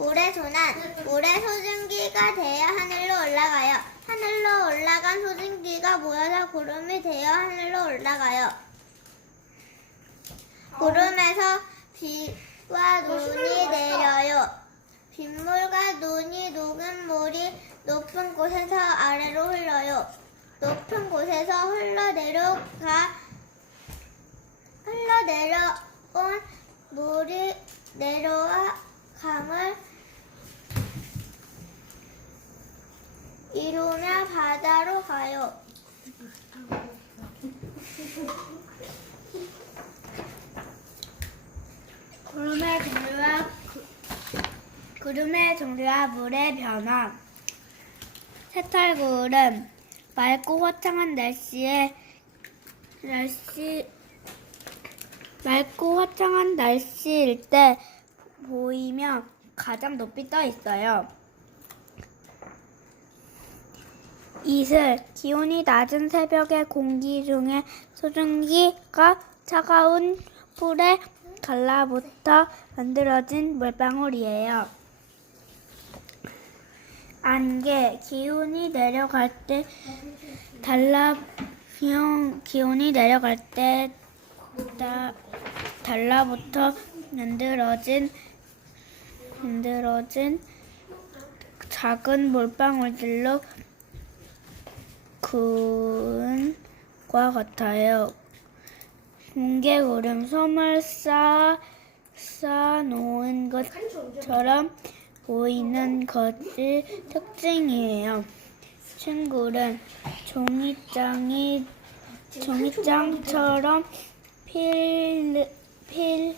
모래소난 모래 소중기가 되어 하늘로 올라가요. 하늘로 올라간 소중기가 모여서 구름이 되어 하늘로 올라가요. 구름에서 비와 눈이 내려요. 빗물과 눈이 녹은 물이 높은 곳에서 아래로 흘러요. 높은 곳에서 흘러내려가 흘러내려온 물이 내려와 강을 이루며 바다로 가요. 구름의 종류와 구, 구름의 종류와 물의 변화. 새털구름 맑고 화창한 날씨에 날씨 맑고 화창한 날씨일 때 보이며 가장 높이 떠 있어요. 이슬 기온이 낮은 새벽에 공기 중에 수증기가 차가운 풀에 달라붙어 만들어진 물방울이에요. 안개 기온이 내려갈 때 달라 기온, 기온이 내려갈 때 다, 달라붙어 만들어진 만들어진 작은 물방울들로 구은과 같아요. 뭉게구름 솜을 쌓아, 쌓아 놓은 것처럼 보이는 것이 특징이에요. 친구는 종이장이 종이장처럼 필, 필,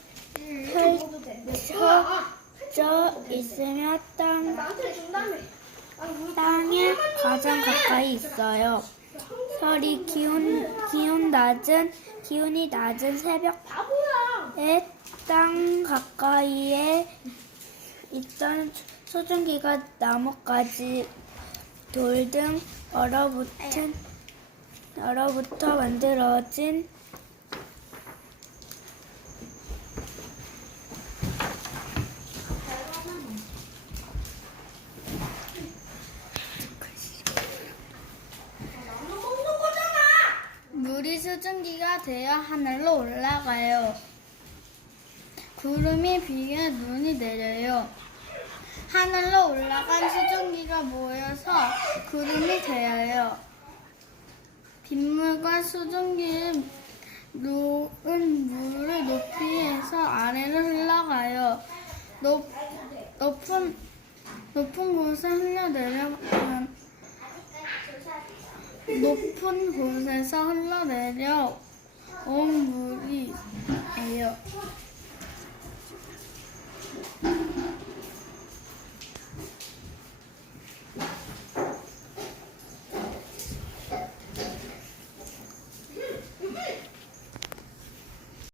펼쳐져 있으며 땅, 땅에 가장 가까이 있어요. 설이 기온, 기온 낮은, 기온이 낮은 새벽에 땅 가까이에 있던 수증기가 나뭇가지, 돌 등 얼어붙은, 얼어붙어 만들어진 물이 수증기가 되어 하늘로 올라가요. 구름이 비에 눈이 내려요. 하늘로 올라간 수증기가 모여서 구름이 되어요. 빗물과 수증기의 녹은 물을 높이에서 아래로 흘러가요. 높, 높은, 높은 곳에 흘러내려간 높은 곳에서 흘러내려 온 물이에요.